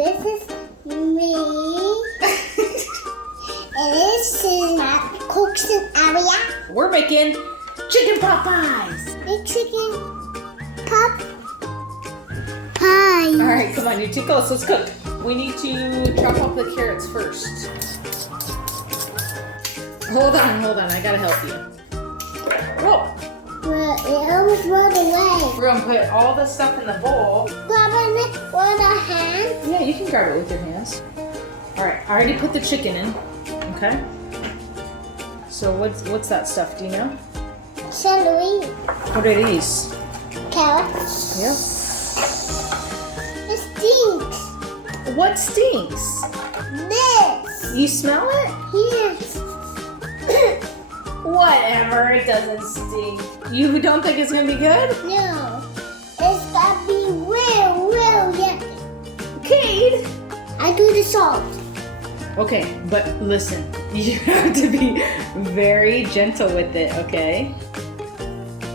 this is me. And this is my cooking area. We're making chicken pot pies. The chicken pot pie. All right, come on, you're too close. Let's cook. We need to chop up the carrots first. Hold on. I gotta help you. Whoa. Well, it almost rolled away. We're gonna put all the stuff in the bowl. Grabbing it with a hand. Yeah, you can grab it with your hands. All right, I already put the chicken in. Okay. So what's that stuff? Do you know? Celery. What are these? Carrots. Yeah. It stinks. What stinks? This. You smell it? Yes. Whatever, it doesn't stink. You don't think it's gonna be good? No. It's gotta be real yucky. Cade! I do the salt. Okay, but listen, you have to be very gentle with it, okay?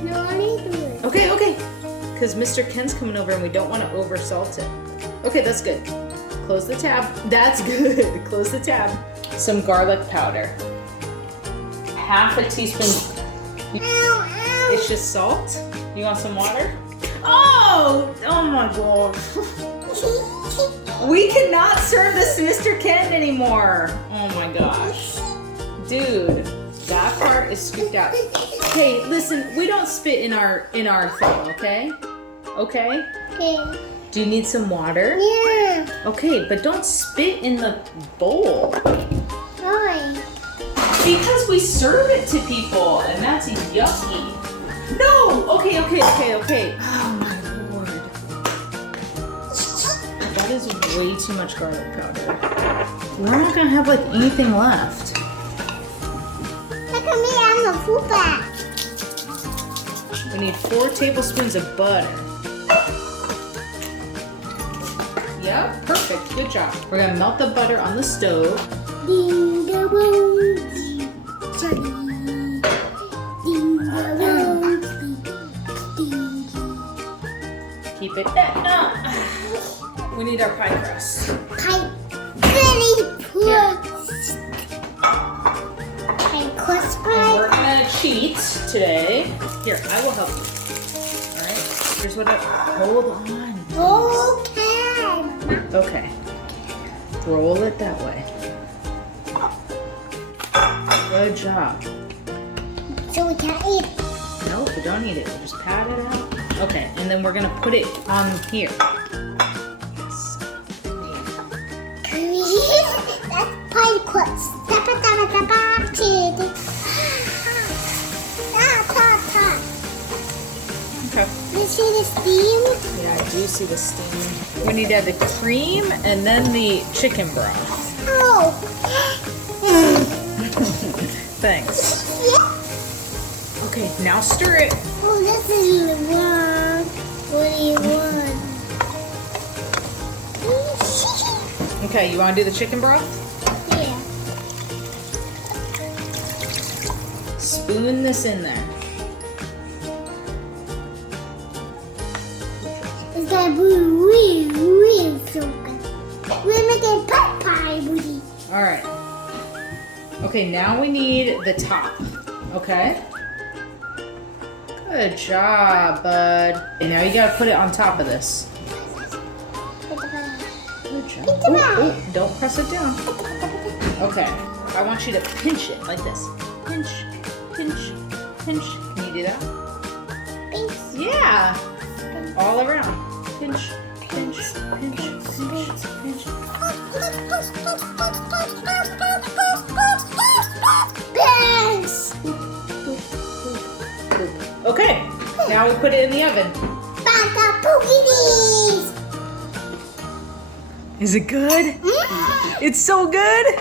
No, I need to do it. Okay. Because Mr. Ken's coming over and we don't want to over salt it. Okay, that's good. Close the tab. That's good. Close the tab. Some garlic powder. Half a teaspoon. Ow, It's just salt. You want some water? Oh my god. We cannot serve this to Mr. Ken anymore. Oh my gosh. Dude, that part is scooped out. Hey, listen, we don't spit in our thing, okay? Okay? Okay. Do you need some water? Yeah. Okay, but don't spit in the bowl. Why? Because we serve it to people, and that's yucky. No! Okay. Oh my lord. That is way too much garlic powder. We're not gonna have like anything left. Look at me, I'm a food bag. We need 4 tablespoons of butter. Yep, perfect, good job. We're gonna melt the butter on the stove. Ding the boom, ding, chuggy. Ding the boom, ding, ding. Keep it. We need our pie crust. Pie, very crust. Pie crust And pie. we're gonna cheat today. Here, I will help you. All right. Here's what hold on. Okay. Okay. Roll it that way. Good job. So we can't eat. Nope, we don't need it. We just pat it out. Okay, and then we're gonna put it on here. Yes. That's pie crust. Tapa tapa tapa kid. Ta. Okay. You see the steam? Yeah, I do see the steam. We need to add the cream and then the chicken broth. Oh. Thanks. Okay, now stir it. Oh, this is the one. What do you want? Okay, you wanna do the chicken broth? Yeah. Spoon this in there. It's gonna be real so good. We're making pot pie, Woody. All right. Okay, now we need the top. Okay. Good job, bud. And now you gotta put it on top of this. Good job. Oh, don't press it down. Okay. I want you to pinch it like this. Pinch. Can you do that? Thanks. Yeah. All around. Pinch. Thanks. Okay. Now we put it in the oven. Baka pookies. Is it good? It's so good.